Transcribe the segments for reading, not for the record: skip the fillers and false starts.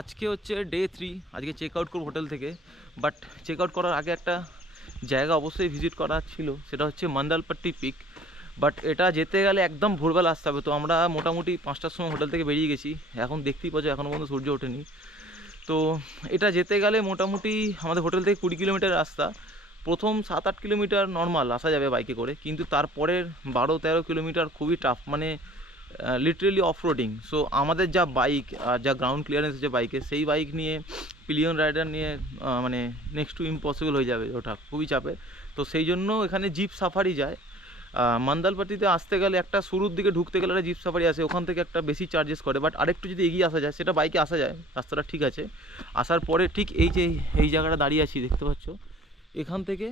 আজকে হচ্ছে ডে 3। আজকে চেক আউট করব হোটেল থেকে। বাট চেক আউট করার আগে একটা জায়গা অবশ্যই ভিজিট করার ছিল, সেটা হচ্ছে মান্দালপাট্টি পিক। বাট এটা যেতে গেলে একদম ভোরবেলা আসতে হবে। তো আমরা মোটামুটি 5টার সময় হোটেল থেকে বেরিয়ে গেছি। এখন দেখতেই পাচ্ছ এখনও পর্যন্ত সূর্য ওঠেনি। তো এটা যেতে গেলে মোটামুটি আমাদের হোটেল থেকে 20 কিলোমিটার রাস্তা। প্রথম 7-8 কিলোমিটার নর্মাল আসা যাবে বাইকে করে, কিন্তু তারপরের 12-13 কিলোমিটার খুবই টাফ, মানে লিটারেলি অফ রোডিং। সো আমাদের যা বাইক আর যা গ্রাউন্ড ক্লিয়ারেন্স যে বাইকে, সেই বাইক নিয়ে পিলিয়ন রাইডার নিয়ে মানে নেক্সট টু ইম্পসিবল হয়ে যাবে, ওটা খুবই চাপে। তো সেই জন্য এখানে জিপ সাফারি যায়। মান্দালপাটিতে আসতে গেলে একটা শুরুর দিকে ঢুকতে গেলে একটা জিপ সাফারি আসে, ওখান থেকে একটা বেশি চার্জেস করে। বাট আরেকটু যদি এগিয়ে আসা যায়, সেটা বাইকে আসা যায়, রাস্তাটা ঠিক আছে। আসার পরে ঠিক এই যে এই জায়গাটা দাঁড়িয়ে আছি দেখতে পাচ্ছ, এখান থেকে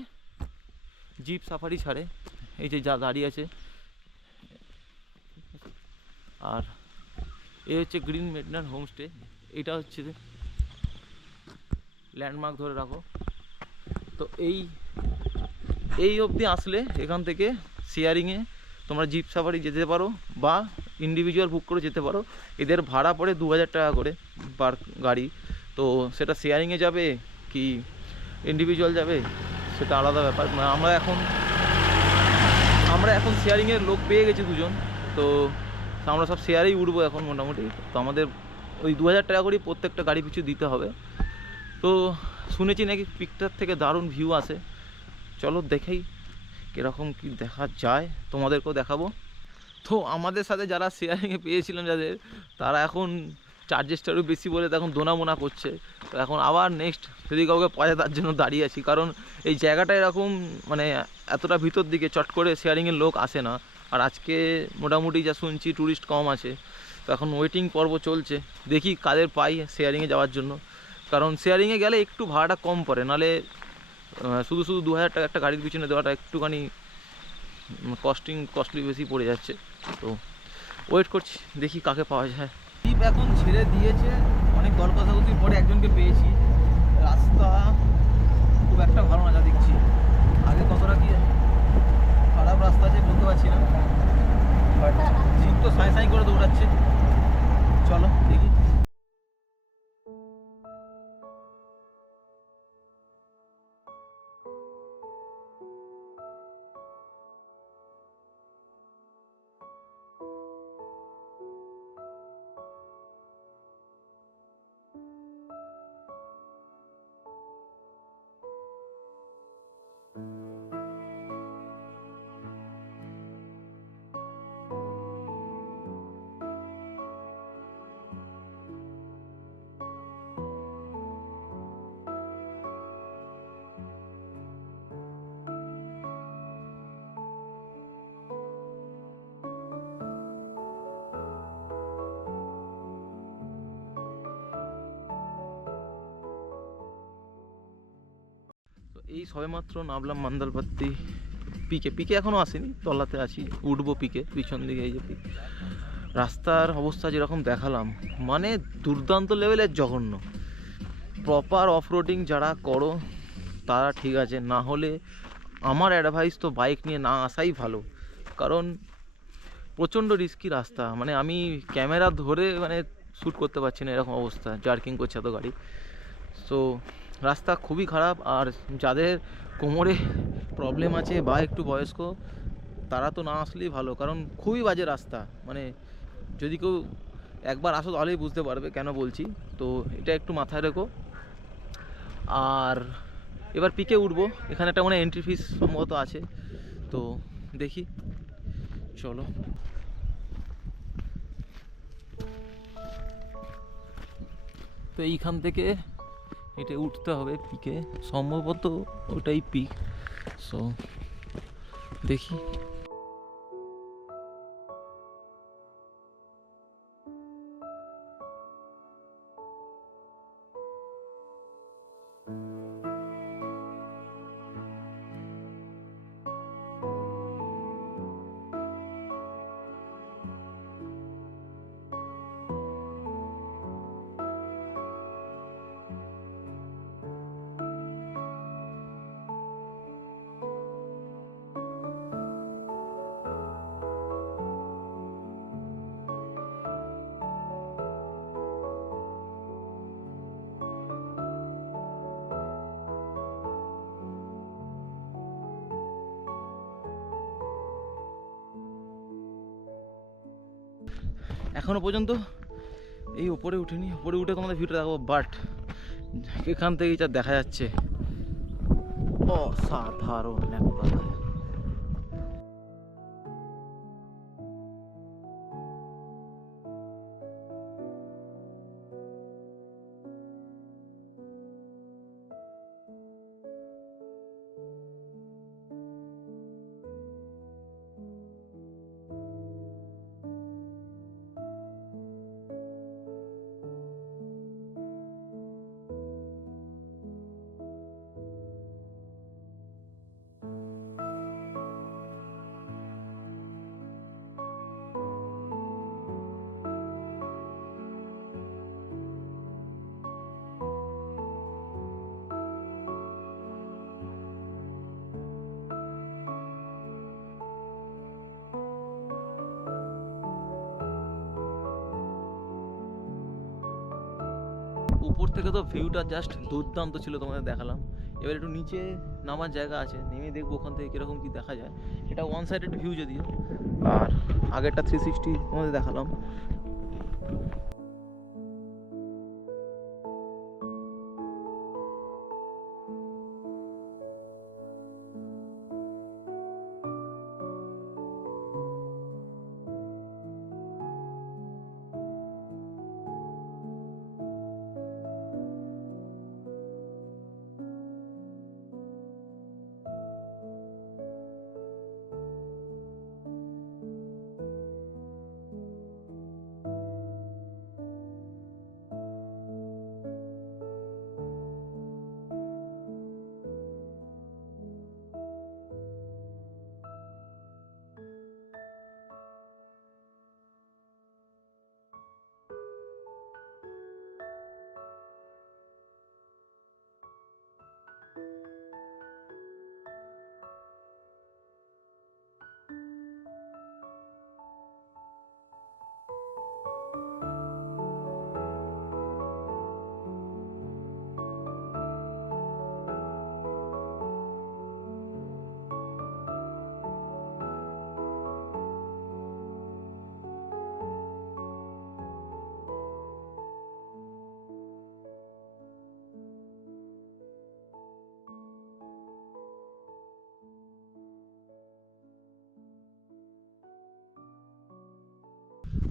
জিপ সাফারি ছাড়ে। এই যে যা দাঁড়িয়ে আছে, আর এই হচ্ছে গ্রিন মেডনার হোমস্টে। এটা হচ্ছে ল্যান্ডমার্ক, ধরে রাখো। তো এই অবধি আসলে এখান থেকে শেয়ারিংয়ে তোমরা জিপ সাফারি যেতে পারো বা ইন্ডিভিজুয়াল বুক করে যেতে পারো। এদের ভাড়া পড়ে 2000 টাকা করে পার গাড়ি। তো সেটা শেয়ারিংয়ে যাবে কি ইন্ডিভিজুয়াল যাবে সেটা আলাদা ব্যাপার। আমরা এখন শেয়ারিংয়ের লোক পেয়ে গেছি দুজন। তো আমরা সব শেয়ারেই উঠবো এখন মোটামুটি। তো আমাদের ওই 2000 টাকা করেই প্রত্যেকটা গাড়ি পিছু দিতে হবে। তো শুনেছি নাকি পিকটার থেকে দারুণ ভিউ আসে। চলো দেখেই কীরকম কী দেখা যায়, তোমাদেরকেও দেখাবো। তো আমাদের সাথে যারা শেয়ারিংয়ে পেয়েছিলাম যাদের, তারা এখন চার্জেসটারও বেশি বলে তখন দোনামোনা করছে। তো এখন আবার নেক্সট যদি কাউকে পাওয়া যায় তার জন্য দাঁড়িয়ে আছি, কারণ এই জায়গাটা এরকম মানে এতটা ভিতর দিকে চট করে শেয়ারিংয়ের লোক আসে না। আর আজকে মোটামুটি যা শুনছি ট্যুরিস্ট কম আছে। তো এখন ওয়েটিং পর্ব চলছে, দেখি কাদের পাই শেয়ারিংয়ে যাওয়ার জন্য। কারণ শেয়ারিংয়ে গেলে একটু ভাড়াটা কম পড়ে, নাহলে শুধু 2000 টাকা একটা গাড়ির পিছনে দেওয়াটা একটুখানি কস্টলি বেশি পড়ে যাচ্ছে। তো ওয়েট করছি, দেখি কাকে পাওয়া যায়। জিপ এখন ছেড়ে দিয়েছে, অনেক গল্প কষাকষির পরে একজনকে পেয়েছি। রাস্তা খুব একটা ভালো না যা দেখছি। আগে কতটা কি খারাপ রাস্তা আছে বলতে পারছি না, বাট জিপ তো সাঁই সাঁই করে দৌড়াচ্ছে। চলো দেখি। এই সবেমাত্র নামলাম মান্দালপাত্তি পিকে এখনও আসেনি, তলাতে আছি, উঠবো পিকে, পিছন দিকে এই যে পিক। রাস্তার অবস্থা যেরকম দেখালাম, মানে দুর্দান্ত লেভেলের জঘন্য। প্রপার অফ রোডিং যারা করো তারা ঠিক আছে, না হলে আমার অ্যাডভাইস তো বাইক নিয়ে না আসাই ভালো। কারণ প্রচণ্ড রিস্কি রাস্তা, মানে আমি ক্যামেরা ধরে মানে শ্যুট করতে পারছি না, এরকম অবস্থা, জার্কিং করছে এত গাড়ি। সো রাস্তা খুবই খারাপ। আর যাদের কোমরে প্রবলেম আছে বা একটু বয়স্ক, তারা তো না আসলেই ভালো, কারণ খুবই বাজে রাস্তা। মানে যদি কেউ একবার আসো তাহলেই বুঝতে পারবে কেন বলছি। তো এটা একটু মাথায় রেখো। আর এবার পিকে উঠবো, এখানে একটা মানে এন্ট্রি ফিস সম্ভবত আছে, তো দেখি, চলো। তো এইখান থেকে এটা উঠতে হবে পিকে, সম্ভবত ওটাই পিক। সো দেখি। এখনও পর্যন্ত এই উপরে উঠিনি, উপরে উঠে তোমাদের ভিউটা দেখাবো, বাট এখান থেকেই যা দেখা যাচ্ছে অসাধারণ এক কথায়। উপর থেকে তো ভিউটা জাস্ট দুর্দান্ত ছিল, তোমাদের দেখালাম। এবার একটু নিচে নামার জায়গা আছে, নেমে দেখবো ওখান থেকে কীরকম কী দেখা যায়। এটা ওয়ান সাইডেড ভিউ যদিও, আর আগেরটা 360 তোমাদের দেখালাম।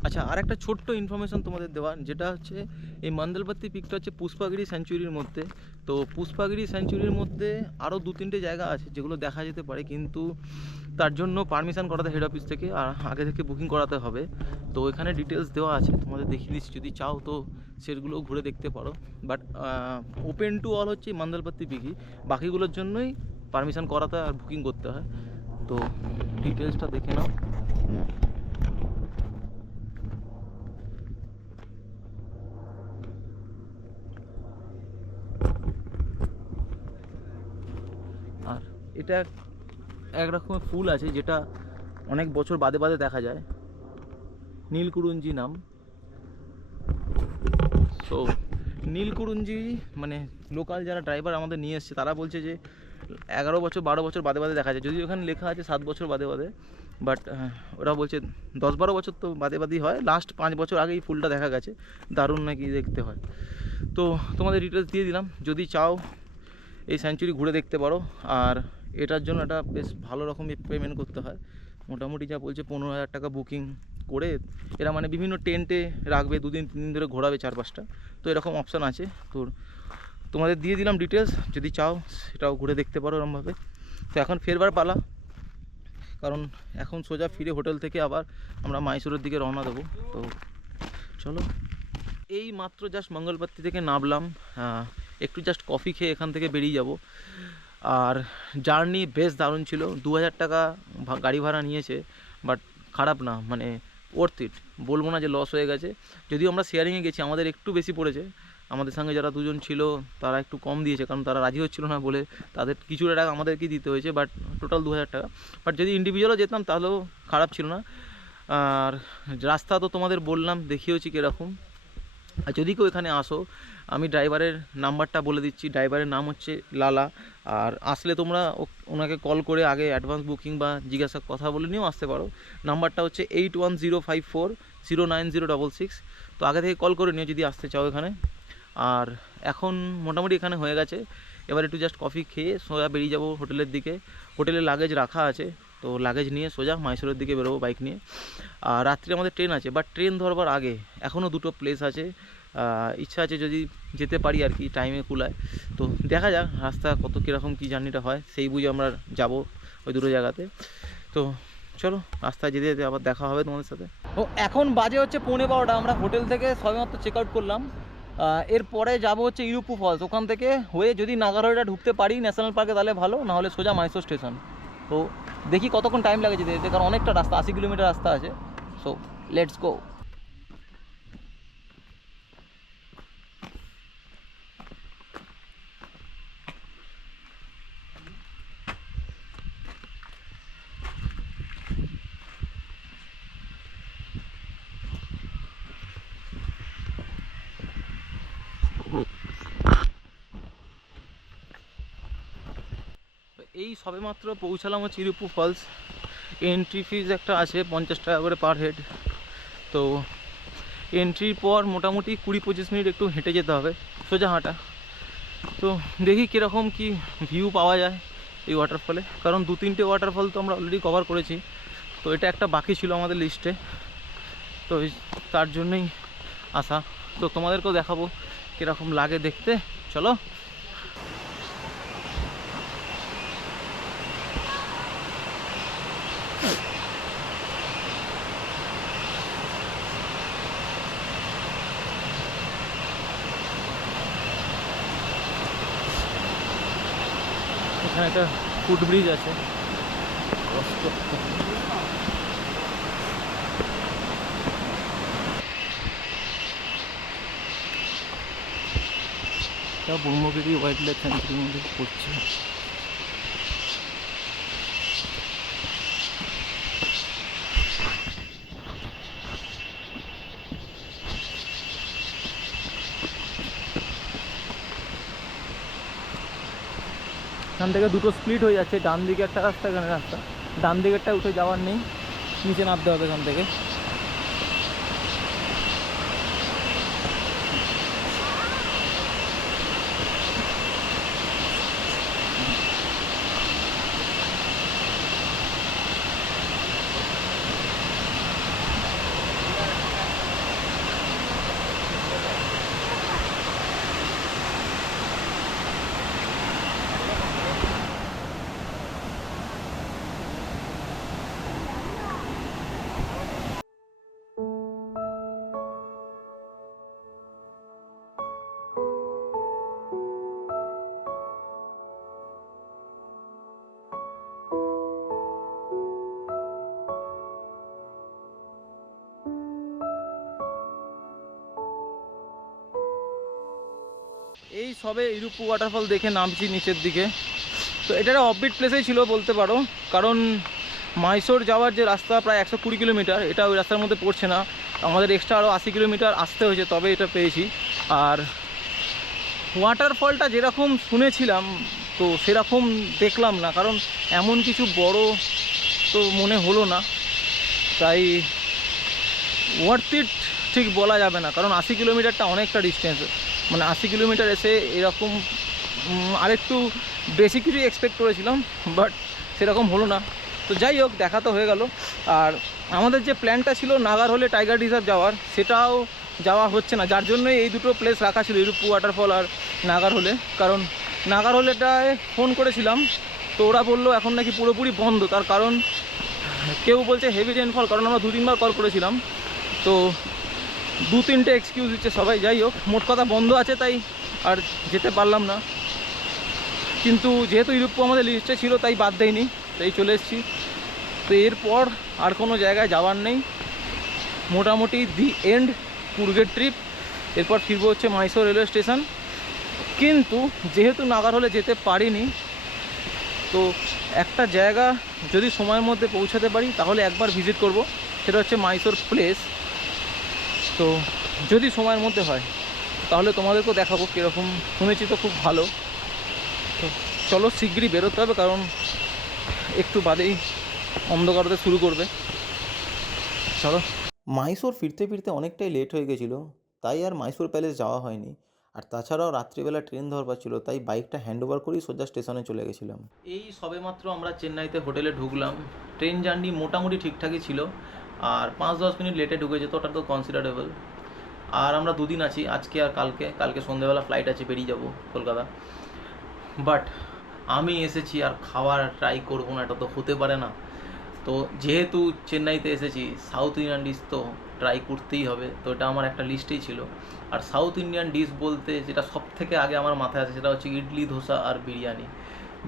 আচ্ছা, আর একটা ছোট্ট ইনফরমেশন তোমাদের দেওয়া, যেটা হচ্ছে এই মন্দালপাত্তি পিকটা হচ্ছে পুষ্পাগিরি স্যাঞ্চুরির মধ্যে। তো পুষ্পাগিরি স্যাঞ্চুরির মধ্যে আরও 2-3টে জায়গা আছে যেগুলো দেখা যেতে পারে, কিন্তু তার জন্য পারমিশন করাতে হেড অফিস থেকে, আর আগে থেকে বুকিং করাতে হবে। তো এখানে ডিটেলস দেওয়া আছে, তোমাদের দেখিয়ে দিচ্ছি, যদি চাও তো সেগুলো ঘুরে দেখতে পারো। বাট ওপেন টু অল হচ্ছে মন্দালপাত্তি পিকই, বাকিগুলোর জন্যই পারমিশন করাতে আর বুকিং করতে হয়। তো ডিটেলসটা দেখে নাও। আর এটা এক রকমের ফুল আছে যেটা অনেক বছর বাদে বাদে দেখা যায়, নীলকুরুঞ্জি নাম। তো নীলকুরুঞ্জি মানে লোকাল যারা ড্রাইভার আমাদের নিয়ে এসছে তারা বলছে যে 11 বছর 12 বছর বাদে বাদে দেখা যায়, যদিও ওখানে লেখা আছে 7 বছর বাদে বাদে, বাট ওরা বলছে 10-12 বছর তো বাদে বাদেই হয়, লাস্ট 5 বছর আগে এই ফুলটা দেখা গেছে, দারুণ নাকি দেখতে হয়। তো তোমাদের ডিটেলস দিয়ে দিলাম, যদি চাও এই স্যাঞ্চুরি ঘুরে দেখতে পারো। আর এটার জন্য একটা বেশ ভালো রকমই পেমেন্ট করতে হয়, মোটামুটি যা বলছে 15,000 টাকা বুকিং করে এরা মানে বিভিন্ন টেন্টে রাখবে, 2-3 দিন ধরে ঘোরাবে 4-5টা। তো এরকম অপশান আছে, তো তোমাদের দিয়ে দিলাম ডিটেলস, যদি চাও সেটাও ঘুরে দেখতে পারো এরকমভাবে। তো এখন ফেরবার পালা, কারণ এখন সোজা ফিরে হোটেল থেকে আবার আমরা মাইসোরের দিকে রওনা দেবো। তো চলো, এই মাত্র জাস্ট মঙ্গলপাত্তি থেকে নামলাম, একটু জাস্ট কফি খেয়ে এখান থেকে বেরিয়ে যাব। আর জার্নি বেশ দারুণ ছিল, 2,000 টাকা গাড়ি ভাড়া নিয়েছে, বাট খারাপ না, মানে ওর্থ ইট, বলবো না যে লস হয়ে গেছে। যদিও আমরা শেয়ারিংয়ে গেছি, আমাদের একটু বেশি পড়েছে, আমাদের সঙ্গে যারা 2জন ছিল তারা একটু কম দিয়েছে, কারণ তারা রাজি হচ্ছিল না বলে তাদের কিছুটা টাকা আমাদেরকেই দিতে হয়েছে, বাট টোটাল 2,000 টাকা। বাট যদি ইন্ডিভিজুয়ালও যেতাম তাহলেও খারাপ ছিল না। আর রাস্তা তো তোমাদের বললাম, দেখিয়েছি কীরকম। আর যদি কেউ এখানে আসো, আমি ড্রাইভারের নাম্বারটা বলে দিচ্ছি, ড্রাইভারের নাম হচ্ছে লালা। আর আসলে তোমরা ওনাকে কল করে আগে অ্যাডভান্স বুকিং বা জিজ্ঞাসা কথা বলে নিয়েও আসতে পারো। নাম্বারটা হচ্ছে 81054 09066। তো আগে থেকে কল করে নিও যদি আসতে চাও এখানে। আর এখন মোটামুটি এখানে হয়ে গেছে, এবার একটু জাস্ট কফি খেয়ে সোজা বেরিয়ে যাবো হোটেলের দিকে। হোটেলে লাগেজ রাখা আছে, তো লাগেজ নিয়ে সোজা মাইসোরের দিকে বেরোবো বাইক নিয়ে। আর রাত্রে আমাদের ট্রেন আছে, বাট ট্রেন ধরবার আগে এখনও দুটো প্লেস আছে, ইচ্ছা আছে যদি যেতে পারি আর কি, টাইমে কুলায়। তো দেখা যাক রাস্তা কত কীরকম কী জার্নিটা হয়, সেই বুঝে আমরা যাব ওই দুটো জায়গাতে। তো চলো রাস্তায় যেতে যেতে আবার দেখা হবে তোমাদের সাথে। ও এখন বাজে হচ্ছে 11:15, আমরা হোটেল থেকে সবেমাত্র চেক আউট করলাম। এরপরে যাব হচ্ছে ইরুপ্পু ফলস, ওখান থেকে হয়ে যদি নাগারহোলটা ঢুকতে পারি ন্যাশনাল পার্কে তাহলে ভালো, নাহলে সোজা মাইসোর স্টেশন। তো দেখি কতক্ষণ টাইম লাগে যেতে যেতে, কারণ অনেকটা রাস্তা, 80 কিলোমিটার রাস্তা আছে। So let's go. এই সবেমাত্র পৌঁছালাম হচ্ছে ইরুপ্পু ফলস। এন্ট্রি ফিজ একটা আছে 50 টাকা করে পার হেড। তো এন্ট্রির পর মোটামুটি 20-25 মিনিট একটু হেঁটে যেতে হবে, সোজা হাঁটা। তো দেখি কীরকম কি ভিউ পাওয়া যায় এই ওয়াটারফলে, কারণ 2-3টে ওয়াটারফল তো আমরা অলরেডি কভার করেছি, তো এটা একটা বাকি ছিল আমাদের লিস্টে। তো তার জন্যই আসা। তো তোমাদেরকেও দেখাবো কীরকম লাগে দেখতে, চলো। এখানে একটা ফুটব্রিজ আছে, ব্রহ্মগিরি ওয়াইল্ড লাইফ স্যাঞ্চুরির মধ্যে পড়ছে। এখান থেকে দুটো স্প্লিট হয়ে যাচ্ছে, ডান দিকে একটা রাস্তা, এখানে রাস্তা। ডান দিকেরটা উঠে যাওয়ার নেই, নিচে নামতে হবে এখান থেকে। এই সবে ইরুপ্পু ওয়াটারফল দেখে নামছি নিচের দিকে। তো এটা একটা অফবিট প্লেসেই ছিল বলতে পারো, কারণ মাইসোর যাওয়ার যে রাস্তা প্রায় 120 কিলোমিটার, এটা ওই রাস্তার মধ্যে পড়ছে না। আমাদের এক্সট্রা আরও 80 কিলোমিটার আসতে হয়েছে তবে এটা পেয়েছি। আর ওয়াটারফলটা যেরকম শুনেছিলাম তো সেরকম দেখলাম না, কারণ এমন কিছু বড় তো মনে হলো না। তাই ওয়ার্থ ইট ঠিক বলা যাবে না, কারণ 80 কিলোমিটারটা অনেকটা ডিস্টেন্স। মানে 80 কিলোমিটার এসে এরকম আরেকটু বেশি কিছু এক্সপেক্ট করেছিলাম, বাট সেরকম হলো না। তো যাই হোক, দেখা তো হয়ে গেল। আর আমাদের যে প্ল্যানটা ছিল নাগারহোলে টাইগার রিজার্ভ যাওয়ার, সেটাও যাওয়া হচ্ছে না, যার জন্যই এই দুটো প্লেস রাখা ছিল, ইরুপ্পু ওয়াটারফল আর নাগারহোলে। কারণ নাগারহোলেটায় ফোন করেছিলাম, তো ওরা বললো এখন নাকি পুরোপুরি বন্ধ। তার কারণ কেউ বলছে হেভি রেনফল, কারণ আমরা 2-3বার কল করেছিলাম, তো 2-3টে এক্সকিউজ দিচ্ছে সবাই। যাই হোক, মোট কথা বন্ধ আছে, তাই আর যেতে পারলাম না। কিন্তু যেহেতু ইরুপ্পু আমাদের লিস্টে ছিল তাই বাদ দেয়নি, তাই চলে এসেছি। তো এরপর আর কোনো জায়গায় যাওয়ার নেই, মোটামুটি দি এন্ড কুর্গের ট্রিপ। এরপর ফিরবো হচ্ছে মাইসোর রেলওয়ে স্টেশন। কিন্তু যেহেতু নাগারহোলে যেতে পারিনি, তো একটা জায়গা যদি সময়ের মধ্যে পৌঁছাতে পারি তাহলে একবার ভিজিট করব, সেটা হচ্ছে মাইসোর প্লেস। তো যদি সময়ের মধ্যে হয় তাহলে তোমাদেরকেও দেখাবো কীরকম, শুনেছি তো খুব ভালো। তো চলো শিগগিরই বেরোতে হবে, কারণ একটু বাদেই অন্ধকার হতে শুরু করবে। চলো। মাইসোর ফিরতে ফিরতে অনেকটাই লেট হয়ে গেছিলো, তাই আর মাইসোর প্যালেস যাওয়া হয়নি। আর তাছাড়াও রাত্রিবেলা ট্রেন ধরবার ছিল, তাই বাইকটা হ্যান্ড ওভার করেই সোজা স্টেশনে চলে গেছিলাম। এই সবেমাত্র আমরা চেন্নাইতে হোটেলে ঢুকলাম। ট্রেন জার্নি মোটামুটি ঠিকঠাকই ছিল, আর 5-10 মিনিট লেটে ঢুকে যেত, ওটা তো কনসিডারেবল। আর আমরা দুদিন আছি, আজকে আর কালকে সন্ধ্যেবেলা ফ্লাইট আছে, বেরিয়ে যাব কলকাতা। বাট আমি এসেছি আর খাবার ট্রাই করবো না, এটা তো হতে পারে না। তো যেহেতু চেন্নাইতে এসেছি, সাউথ ইন্ডিয়ান ডিশ তো ট্রাই করতেই হবে, তো এটা আমার একটা লিস্টেই ছিল। আর সাউথ ইন্ডিয়ান ডিশ বলতে যেটা সব থেকে আগে আমার মাথায় আছে সেটা হচ্ছে ইডলি, ধোসা আর বিরিয়ানি।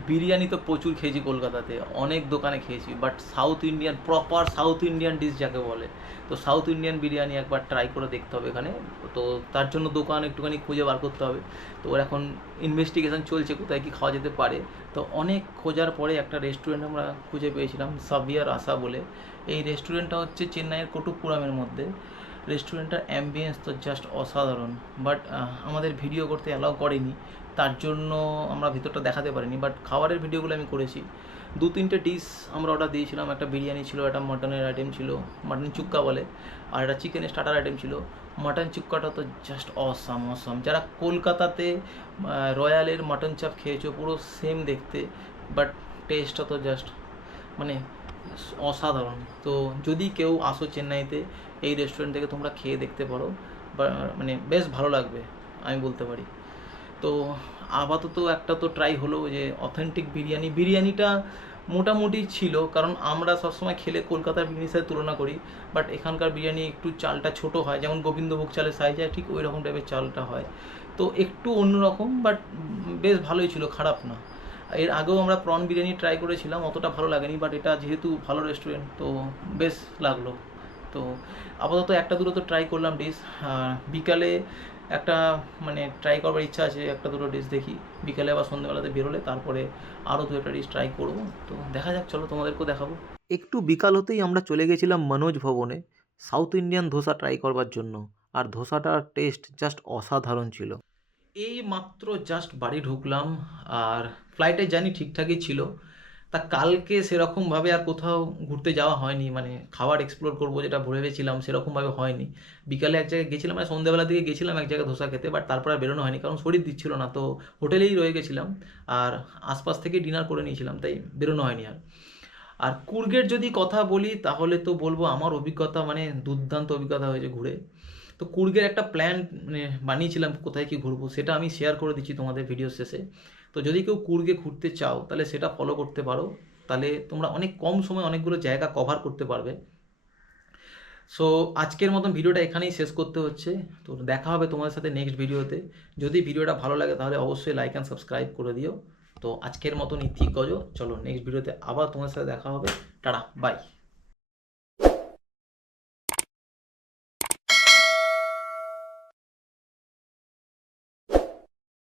বিরিয়ানি তো প্রচুর খেয়েছি কলকাতাতে, অনেক দোকানে খেয়েছি, but south Indian, proper south Indian dish যাকে বলে, তো সাউথ ইন্ডিয়ান বিরিয়ানি একবার ট্রাই করে দেখতে হবে এখানে। তো তার জন্য দোকান একটুখানি খুঁজে বার করতে হবে। তো ওর এখন ইনভেস্টিগেশন চলছে কোথায় কী খাওয়া যেতে পারে। তো অনেক খোঁজার পরে একটা রেস্টুরেন্ট আমরা খুঁজে পেয়েছিলাম, সাভিয়ার আশা বলে। এই রেস্টুরেন্টটা হচ্ছে চেন্নাইয়ের কোটুপুরামের মধ্যে। রেস্টুরেন্টটার অ্যাম্বিয়েন্স তো জাস্ট অসাধারণ, বাট আমাদের ভিডিও করতে অ্যালাউ করেনি, তার জন্য আমরা ভিতরটা দেখাতে পারিনি। বাট খাবারের ভিডিওগুলো আমি করেছি। 2-3টে ডিশ আমরা অর্ডার দিয়েছিলাম, একটা বিরিয়ানি ছিল, একটা মাটনের আইটেম ছিল, মাটন চুক্কা বলে, আর একটা চিকেনের স্টার্টার আইটেম ছিল। মাটন চুক্কাটা তো জাস্ট অসাম। যারা কলকাতাতে রয়্যালের মাটন চাপ খেয়েছো, পুরো সেম দেখতে, বাট টেস্টটা তো জাস্ট মানে অসাধারণ। তো যদি কেউ আসো চেন্নাইতে, এই রেস্টুরেন্ট থেকে তোমরা খেয়ে দেখতে পারো, বা মানে বেশ ভালো লাগবে আমি বলতে পারি। তো আপাতত একটা তো ট্রাই হলো যে অথেন্টিক বিরিয়ানিটা মোটামুটি ছিল, কারণ আমরা সবসময় খেলে কলকাতার বিরিয়ানির সাথে তুলনা করি, বাট এখানকার বিরিয়ানি একটু চালটা ছোট হয়, যেমন গোবিন্দভোগ চালের সাইজ হয় ঠিক ওই রকম টাইপের চালটা হয়, তো একটু অন্যরকম, বাট বেশ ভালোই ছিল, খারাপ না। এর আগেও আমরা প্রন বিরিয়ানি ট্রাই করেছিলাম, অতটা ভালো লাগেনি, বাট এটা যেহেতু ভালো রেস্টুরেন্ট তো বেশ লাগলো। তো আপাতত একটা দুটো তো ট্রাই করলাম ডিশ। বিকালে একটা মানে ট্রাই করবার ইচ্ছা আছে, একটা দুটো ডিশ দেখি, বিকালে আবার সন্ধ্যেবেলাতে বেরোলে তারপরে আরও দু একটা ডিশ ট্রাই করবো। তো দেখা যাক, চলো তোমাদেরকেও দেখাবো। একটু বিকাল হতেই আমরা চলে গেছিলাম মনোজ ভবনে সাউথ ইন্ডিয়ান ধোসা ট্রাই করবার জন্য, আর ধোসাটার টেস্ট জাস্ট অসাধারণ ছিল। এই মাত্র জাস্ট বাড়ি ঢুকলাম, আর ফ্লাইটের জার্নি ঠিকঠাকই ছিল। তা কালকে সেরকমভাবে আর কোথাও ঘুরতে যাওয়া হয়নি, মানে খাবার এক্সপ্লোর করবো যেটা ভেবেছিলাম সেরকমভাবে হয়নি। বিকালে এক জায়গায় গেছিলাম, মানে সন্ধ্যাবেলার দিকে গেছিলাম এক জায়গায় ধোসা খেতে, বাট তারপর আর বেরোনো হয়নি, কারণ শরীর দিচ্ছিল না, তো হোটেলেই রয়ে গেছিলাম। আর আশপাশ থেকে ডিনার করে নিয়েছিলাম, তাই বেরোনো হয়নি আর। আর কুর্গের যদি কথা বলি তাহলে তো বলবো আমার অভিজ্ঞতা মানে দুর্দান্ত অভিজ্ঞতা হয়েছে ঘুরে। তো কুর্গের একটা প্ল্যান মানে বানিয়েছিলাম কোথায় কি ঘুরবো, সেটা আমি শেয়ার করে দিচ্ছি তোমাদের ভিডিও শেষে। তো যদি কেউ কুর্গে ঘুরতে চাও তাহলে সেটা ফলো করতে পারো, তাহলে তোমরা অনেক কম সময়ে অনেকগুলো জায়গা কভার করতে পারবে। সো আজকের মতন ভিডিওটা এখানেই শেষ করতে হচ্ছে। তো দেখা হবে তোমাদের সাথে নেক্সট ভিডিওতে। যদি ভিডিওটা ভালো লাগে তাহলে অবশ্যই লাইক অ্যান্ড সাবস্ক্রাইব করে দিও। তো আজকের মতন ইতি গজো, চলো নেক্সট ভিডিওতে আবার তোমাদের সাথে দেখা হবে। Tata, by.